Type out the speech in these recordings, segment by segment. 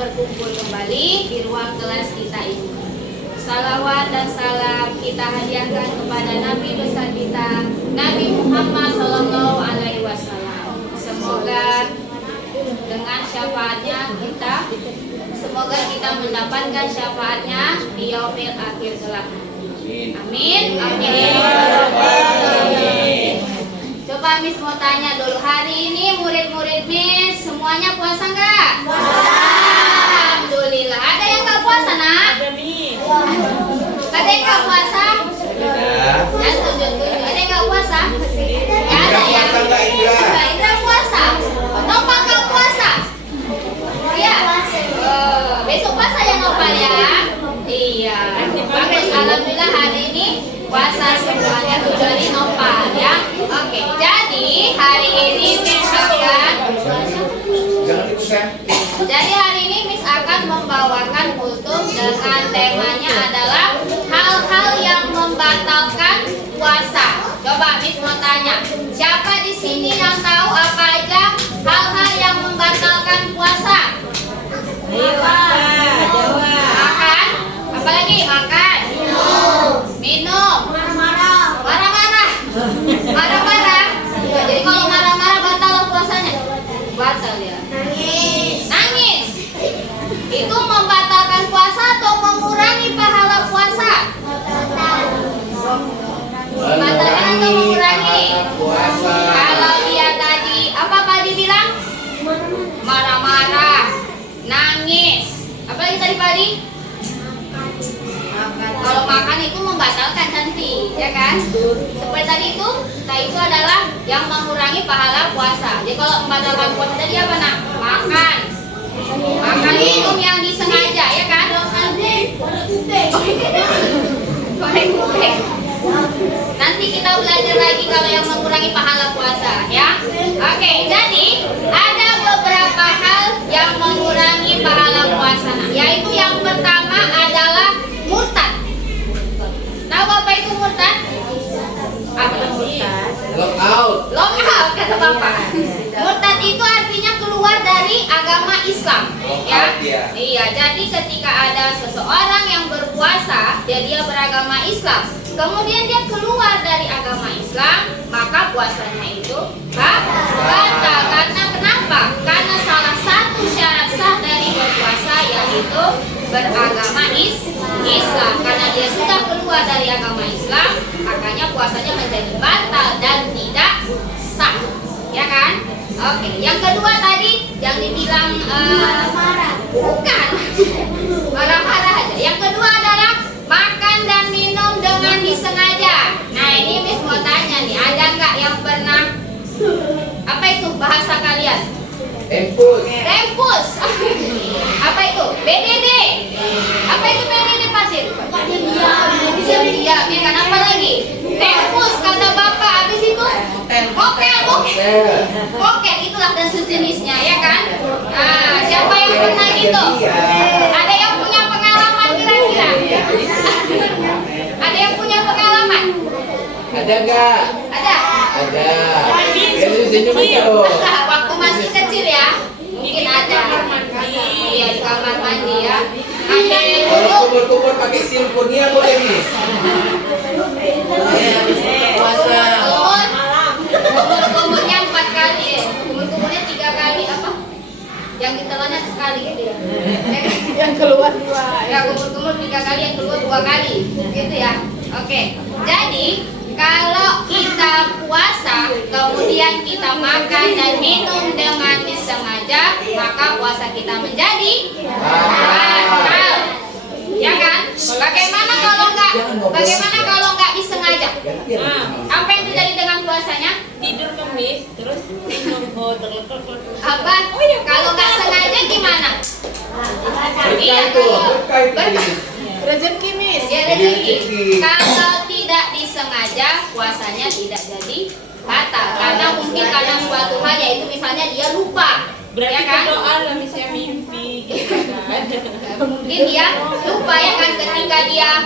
berkumpul kembali di ruang kelas kita ini. Salawat dan salam kita hadiahkan kepada Nabi besar kita, Nabi Muhammad Sallallahu Alaihi Wasallam. Semoga dengan syafaatnya semoga kita mendapatkan syafaatnya di yaumil akhir kelak. Amin. Amin. Coba Miss mau tanya dulu, hari ini murid-murid Miss semuanya puasa nggak? Puasa. Alhamdulillah. Ada yang nggak puasa, nak? Ada nih. Ada yang nggak puasa? Ya, tunjuk. Ada yang nggak puasa? Ya, ada ya. Indra puasa. Nopal nggak puasa? Iya. Besok puasa ya Nopal ya? Iya. Bagus. Alhamdulillah hari ini puasa semuanya kecuali Nopal ya. Oke. Jadi hari ini Miss akan membawakan kutub dengan temanya adalah hal-hal yang membatalkan puasa. Coba Miss mau tanya, siapa di sini yang tahu apa aja hal-hal yang membatalkan puasa? Makan, apalagi makan, minum, marah-marah. Jadi kalau marah-marah batal puasanya? Batal ya. Nangis. Itu membatalkan puasa atau mengurangi pahala puasa? Membatalkan atau mengurangi? Kalau dia tadi apa Padi bilang? Marah-marah, nangis. Apa lagi tadi Padi? Kalau makan itu membatalkan nanti, ya kan? Seperti tadi itu, itu adalah yang mengurangi pahala puasa. Jadi kalau membatalkan puasa tadi apa nak? Makan minum yang disengaja, ya kan? Goreng kuping. Nanti kita belajar lagi kalau yang mengurangi pahala puasa, ya. Oke, jadi ada beberapa hal yang mengurangi pahala puasa, yaitu yang pertama adalah murtad. Tahu apa itu murtad? Apa murtad? Lock out kata Bapak. Murtad itu artinya keluar dari agama Islam, ya. Iya, jadi ketika ada seseorang yang berpuasa, dia beragama Islam, kemudian dia keluar dari agama Islam, maka puasanya itu batal. Karena kenapa? Karena salah satu syarat sah dari berpuasa yaitu beragama Islam. Karena dia sudah keluar dari agama Islam, makanya puasanya menjadi batal dan tidak sah, ya kan? Oke, yang kedua tadi yang dibilang bukan marah-marah aja. Yang kedua adalah makan dan minum dengan disengaja. Nah ini Miss mau tanya nih, ada nggak yang pernah apa itu bahasa kalian? Tempus. Apa itu? BDD. Apa itu BDD Pasir? Diam. Ya kan, apa lagi? Tempus kata Bapak. Habis itu mokel itulah dan sejenisnya, ya kan? Nah, siapa yang pernah gitu? Ada yang punya pengalaman kira-kira? Ada yang punya pengalaman? Ada nggak? Ada. Waktu masih kecil ya, mungkin ada. Iya, di kamar mandi ya. Ada yang Kalau kumur-kumur pakai simfonia boleh nih. Kumur-kumurnya 4 kali ya. Kumur-kumurnya 3 kali apa? Yang ditelannya sekali gitu ya. Yang keluar 2. Ya, kumur-kumur 3 kali, yang keluar 2 kali. Gitu ya. Oke. Jadi kalau kita puasa, kemudian kita makan dan minum dengan disengaja, maka puasa kita menjadi batal. Ya kan? Bagaimana kalau nggak disengaja? Apa yang terjadi dengan puasanya? Tidur kemis, terus minum Apa? Kalau nggak sengaja gimana? Iya, rezeki Miss. Ya, rezeki. Kalau tidak disengaja, puasanya tidak jadi batal. Karena mungkin karena suatu hal, yaitu misalnya dia lupa. Berarti ya kan? berdoa lah misalnya mimpi gitu kan. Mungkin dia lupa ya kan, ketika dia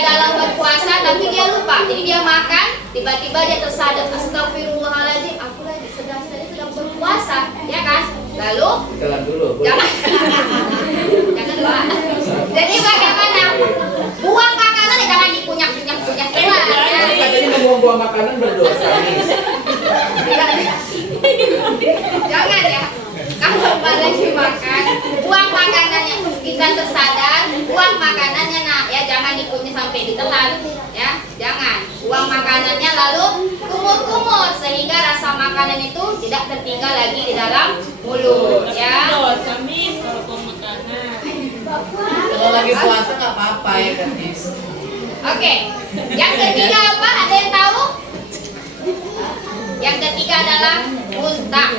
dalam berpuasa tapi dia lupa. Jadi dia makan, tiba-tiba dia tersadar, astagfirullahaladzim, aku lagi sedang berpuasa, ya kan? Lalu Jalan dulu. jangan Jadi bagaimana? Buang makanan jangan dikunyah-kunyah keluar ya. Katanya membuang-buang makanan berdosa nih. Jangan ya. Kalau lagi makan, buang makanannya. Kita tersadar, buang makanannya nak ya, jangan dikunyah sampai ditelan ya. Jangan. Buang makanannya lalu kumur-kumur sehingga rasa makanan itu tidak tertinggal lagi di dalam mulut ya. Dosa Miss kalau buang makanan. Kalau lagi puasa nggak apa-apa ya kan, Miss? Oke. Yang ketiga apa? Ada yang tahu? Yang ketiga adalah muntah.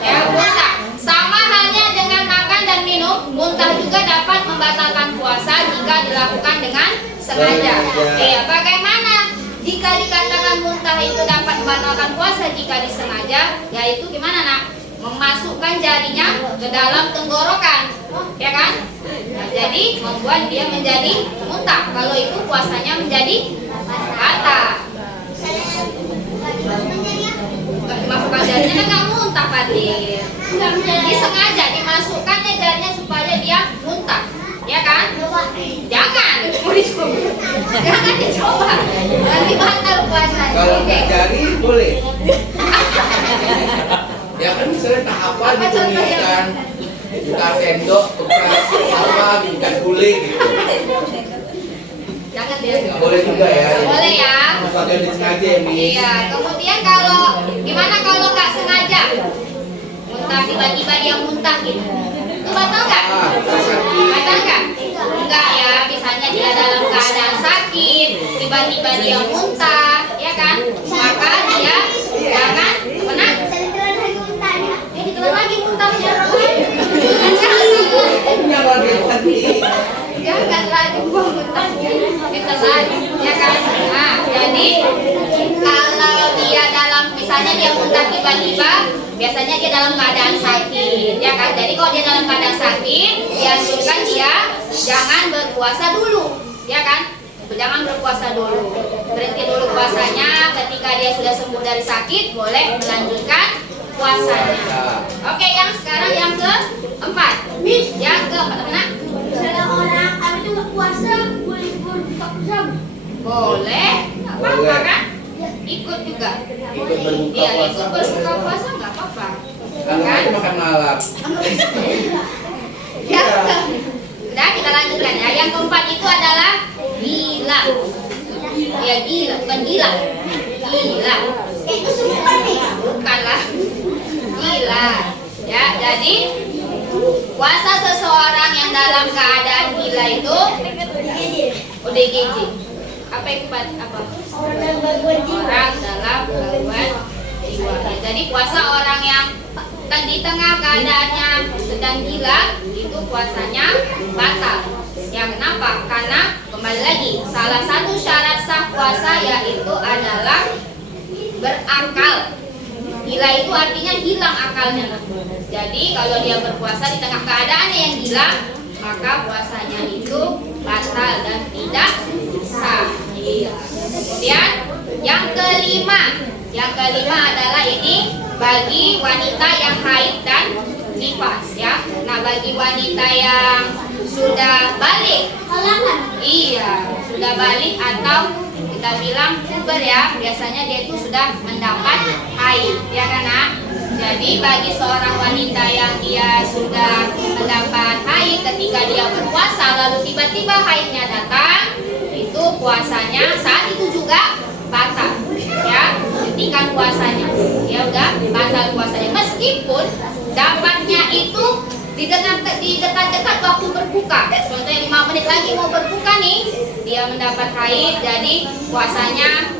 Ya, muntah. Sama halnya dengan makan dan minum, muntah juga dapat membatalkan puasa jika dilakukan dengan sengaja. Ya, bagaimana jika dikatakan muntah itu dapat membatalkan puasa jika disengaja? Yaitu gimana nak? Memasukkan jarinya ke dalam tenggorokan, ya kan? Nah, jadi membuat dia menjadi muntah. Kalau itu puasanya menjadi batal. Dimasukkan jarinya kan nggak muntah Fatir. Disengaja dimasukkannya jarinya supaya dia muntah, ya kan? Jangan mau dicoba, jangan dicoba, nanti batal puasanya. Kalau Oke. nggak jari boleh. Ya kan misalnya tak apa Apa contohnya? dituliskan bekas sendok, bekas apa, bekas gulai gitu. Jangan dia. Nggak boleh juga ya. Boleh ya. Maksudnya disengaja ya, Miss. Iya. Kemudian kalau gimana kalau nggak sengaja? Muntah tiba-tiba dia muntah gitu. Itu batal nggak? Batal nggak? Enggak ya. Misalnya dia dalam keadaan sakit, tiba-tiba dia muntah, ya kan? Maka dia jangan benar. Dia ditelan lagi muntahnya. Yang lagi tadi. Janganlah dibuang muntahnya, ditelan, ya kan? Nah, jadi kalau dia dalam misalnya dia muntah tiba-tiba, biasanya dia dalam keadaan sakit, ya kan? Jadi kalau dia dalam keadaan sakit, dianjurkan dia jangan berpuasa dulu, ya kan? Jangan berpuasa dulu, berhenti dulu puasanya. Ketika dia sudah sembuh dari sakit, boleh melanjutkan puasanya. Oke, yang sekarang yang keempat. Yang keempat mana? Misalnya orang kami tuh nggak puasa, boleh berbuka puasa. Boleh, nggak apa-apa Boleh. kan? Ikut juga. Ikut berbuka Iya, puasa. ikut berbuka puasa nggak apa-apa. Kalau Kan? itu makan malam. Yang ke, udah kita lanjutkan ya. Yang keempat itu adalah gila. Ya gila, bukan gila. Gila. Itu semua nih. Bukanlah. Gila. Ya, jadi puasa seseorang yang dalam keadaan gila itu ODGJ. Apa itu apa? Orang gangguan jiwa. Orang dalam gangguan jiwa. Ya, jadi puasa orang yang di tengah keadaannya sedang gila itu puasanya batal. Ya kenapa? Karena kembali lagi salah satu syarat sah puasa yaitu adalah berakal. Gila itu artinya hilang akalnya. Jadi kalau dia berpuasa di tengah keadaannya yang gila, maka puasanya itu batal dan tidak sah. Iya. Kemudian yang kelima adalah ini bagi wanita yang haid dan nifas ya. Nah, bagi wanita yang sudah balik, iya, sudah balik atau kita bilang puber ya, biasanya dia itu sudah mendapat haid, ya kan Nak? Jadi bagi seorang wanita yang dia sudah mendapat haid ketika dia berpuasa lalu tiba-tiba haidnya datang, itu puasanya saat itu juga batal, ya, hentikan puasanya, ya udah batal puasanya meskipun dapatnya itu di dekat-dekat waktu berbuka. Contohnya 5 menit lagi mau berbuka nih, dia mendapat haid, jadi puasanya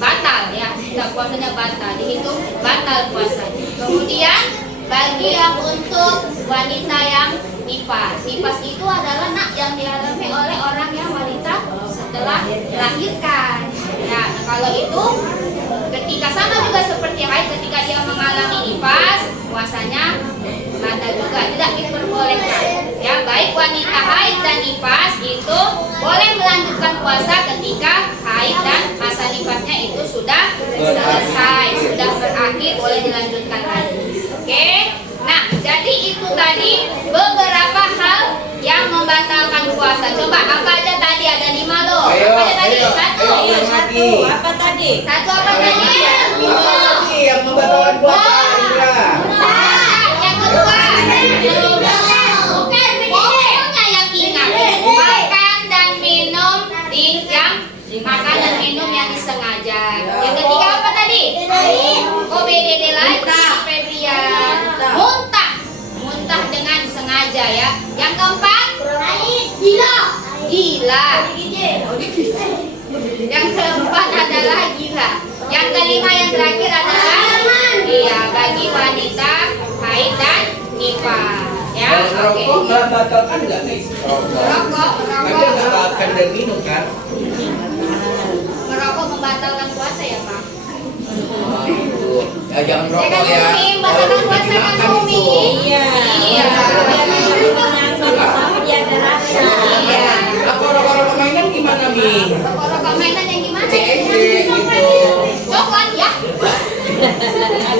batal ya, tidak puasanya batal, dihitung batal puasanya. Kemudian bagi yang untuk wanita yang nifas itu adalah nak yang dialami oleh orang yang wanita setelah melahirkan. Ya, nah kalau itu ketika sama juga seperti haid, ketika dia mengalami nifas, puasanya batal juga, tidak diperbolehkan. Ya, baik wanita haid dan nifas itu boleh melanjutkan puasa ketika haid dan masa nifasnya itu sudah selesai, sudah berakhir, boleh dilanjutkan lagi. Oke. Nah, jadi itu tadi beberapa hal tadi? Satu. Ayo, Yang satu. lagi. Apa tadi? Satu apa tadi? Apa lagi yang membatalkan puasa, Indra? Yang kedua. Pokoknya yang ingat. Makan dan minum makan dan minum yang disengaja. Yang ketiga apa tadi? Oh, BDD lagi, Febrian. Muntah dengan sengaja ya. Yang keempat? Gila. Yang keempat adalah gila. Yang kelima yang terakhir adalah iya bagi wanita haid dan nifas. Ya, Kalau oke. ngerokok nggak batalkan nggak nih? Merokok, Kan dia nggak makan dan minum kan? merokok membatalkan puasa ya Pak? Nah, itu. Ya jangan Ya rokok kan ya. Umi, membatalkan puasa kan Umi? Iya. Iya. Sama-sama dia ada rasa. Iya. Nah, kalau rokok mainan gimana Mi? Rokok mainan yang gimana? CNC gitu. Coklat ya?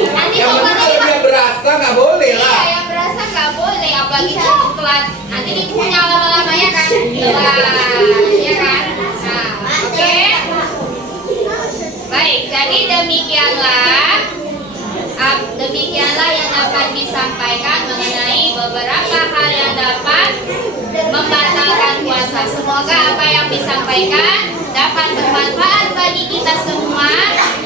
Nanti Yang penting coklatnya kalau dia berasa nggak boleh iya, lah. yang berasa nggak boleh, apalagi coklat. Nanti dikunyah lama-lama ya kan? Ya kan? Nah, oke. Baik, jadi demikianlah yang dapat disampaikan mengenai beberapa hal yang dapat membatalkan puasa. Semoga apa yang disampaikan dapat bermanfaat bagi kita semua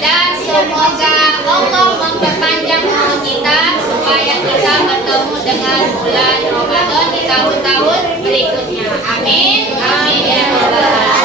dan semoga Allah memperpanjang umur kita supaya kita bertemu dengan bulan Ramadan di tahun-tahun berikutnya. Amin. Amin ya rabbal alamin.